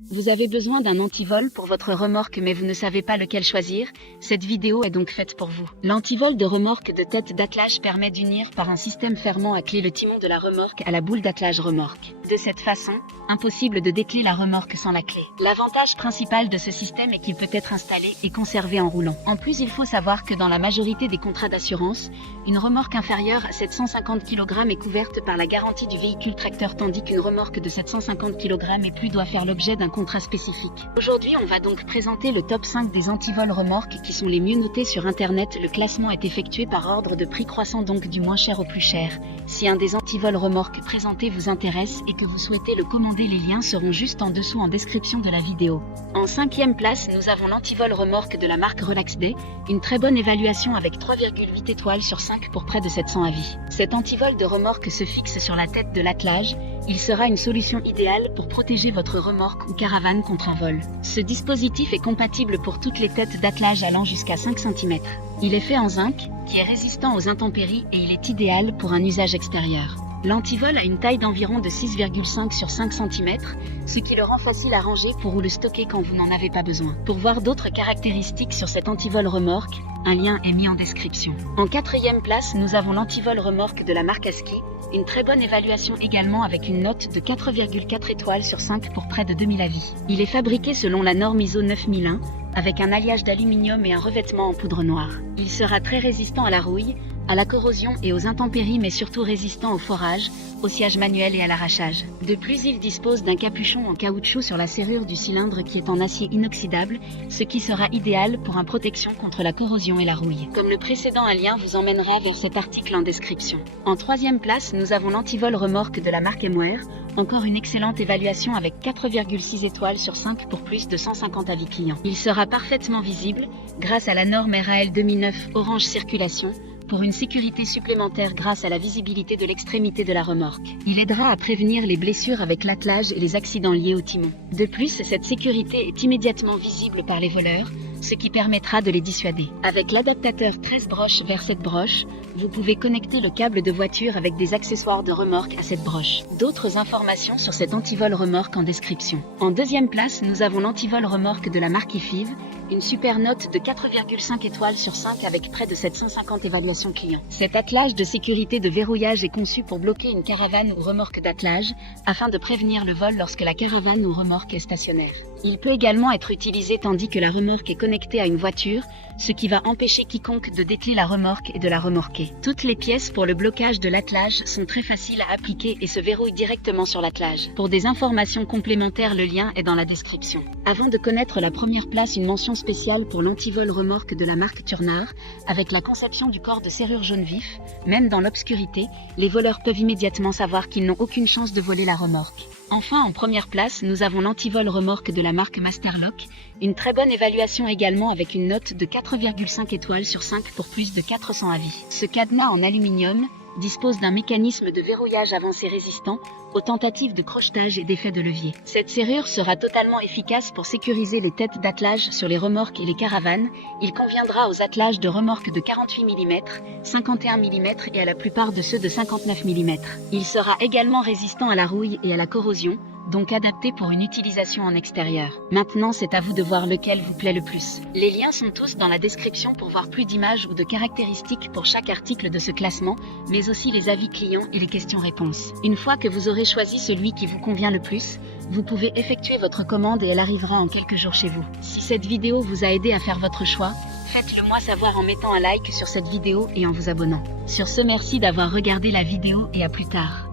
Vous avez besoin d'un antivol pour votre remorque mais vous ne savez pas lequel choisir? Cette vidéo est donc faite pour vous. L'antivol de remorque de tête d'attelage permet d'unir par un système fermant à clé le timon de la remorque à la boule d'attelage remorque. De cette façon, impossible de décler la remorque sans la clé. L'avantage principal de ce système est qu'il peut être installé et conservé en roulant. En plus, il faut savoir que dans la majorité des contrats d'assurance, une remorque inférieure à 750 kg est couverte par la garantie du véhicule tracteur tandis qu'une remorque de 750 kg et plus doit faire l'objet d'un contrat spécifique. Aujourd'hui, on va donc présenter le top 5 des antivols remorques qui sont les mieux notés sur internet. Le classement est effectué par ordre de prix croissant, donc du moins cher au plus cher. Si un des antivols remorques présentés vous intéresse et que vous souhaitez le commander, les liens seront juste en dessous en description de la vidéo. En 5e place, nous avons l'antivol remorque de la marque Relax Day, une très bonne évaluation avec 3,8 étoiles sur 5 pour près de 700 avis. Cet antivol de remorque se fixe sur la tête de l'attelage. Il sera une solution idéale pour protéger votre remorque ou caravane contre un vol. Ce dispositif est compatible pour toutes les têtes d'attelage allant jusqu'à 5 cm. Il est fait en zinc, qui est résistant aux intempéries et il est idéal pour un usage extérieur. L'antivol a une taille d'environ de 6,5 sur 5 cm, ce qui le rend facile à ranger pour ou le stocker quand vous n'en avez pas besoin. Pour voir d'autres caractéristiques sur cet antivol remorque, un lien est mis en description. En 4e place, nous avons l'antivol remorque de la marque Aski, une très bonne évaluation également avec une note de 4,4 étoiles sur 5 pour près de 2000 avis. Il est fabriqué selon la norme ISO 9001, avec un alliage d'aluminium et un revêtement en poudre noire. Il sera très résistant à la rouille, à la corrosion et aux intempéries, mais surtout résistant au forage, au sciage manuel et à l'arrachage. De plus, il dispose d'un capuchon en caoutchouc sur la serrure du cylindre qui est en acier inoxydable, ce qui sera idéal pour une protection contre la corrosion et la rouille. Comme le précédent, un lien vous emmènera vers cet article en description. En 3e place, nous avons l'antivol remorque de la marque Emware, encore une excellente évaluation avec 4,6 étoiles sur 5 pour plus de 150 avis clients. Il sera parfaitement visible grâce à la norme RAL 2009 Orange Circulation, pour une sécurité supplémentaire grâce à la visibilité de l'extrémité de la remorque. Il aidera à prévenir les blessures avec l'attelage et les accidents liés au timon. De plus, cette sécurité est immédiatement visible par les voleurs, ce qui permettra de les dissuader. Avec l'adaptateur 13 broches vers cette broche, vous pouvez connecter le câble de voiture avec des accessoires de remorque à cette broche. D'autres informations sur cet antivol remorque en description. En 2e place, nous avons l'antivol remorque de la marque Ifiv, une super note de 4,5 étoiles sur 5 avec près de 750 évaluations clients. Cet attelage de sécurité de verrouillage est conçu pour bloquer une caravane ou remorque d'attelage, afin de prévenir le vol lorsque la caravane ou remorque est stationnaire. Il peut également être utilisé tandis que la remorque est connectée à une voiture, ce qui va empêcher quiconque de dételer la remorque et de la remorquer. Toutes les pièces pour le blocage de l'attelage sont très faciles à appliquer et se verrouillent directement sur l'attelage. Pour des informations complémentaires, le lien est dans la description. Avant de connaître la première place, une mention spéciale pour l'antivol remorque de la marque Turnard, avec la conception du corps de serrure jaune vif. Même dans l'obscurité, les voleurs peuvent immédiatement savoir qu'ils n'ont aucune chance de voler la remorque. Enfin, en première place, nous avons l'antivol remorque de la marque Masterlock, une très bonne évaluation également avec une note de 4,5 étoiles sur 5 pour plus de 400 avis. Ce cadenas en aluminium dispose d'un mécanisme de verrouillage avancé résistant aux tentatives de crochetage et d'effet de levier. Cette serrure sera totalement efficace pour sécuriser les têtes d'attelage sur les remorques et les caravanes. Il conviendra aux attelages de remorques de 48 mm, 51 mm et à la plupart de ceux de 59 mm. Il sera également résistant à la rouille et à la corrosion, donc adapté pour une utilisation en extérieur. Maintenant, c'est à vous de voir lequel vous plaît le plus. Les liens sont tous dans la description pour voir plus d'images ou de caractéristiques pour chaque article de ce classement, mais aussi les avis clients et les questions-réponses. Une fois que vous aurez choisi celui qui vous convient le plus, vous pouvez effectuer votre commande et elle arrivera en quelques jours chez vous. Si cette vidéo vous a aidé à faire votre choix, faites-le moi savoir en mettant un like sur cette vidéo et en vous abonnant. Sur ce, merci d'avoir regardé la vidéo et à plus tard.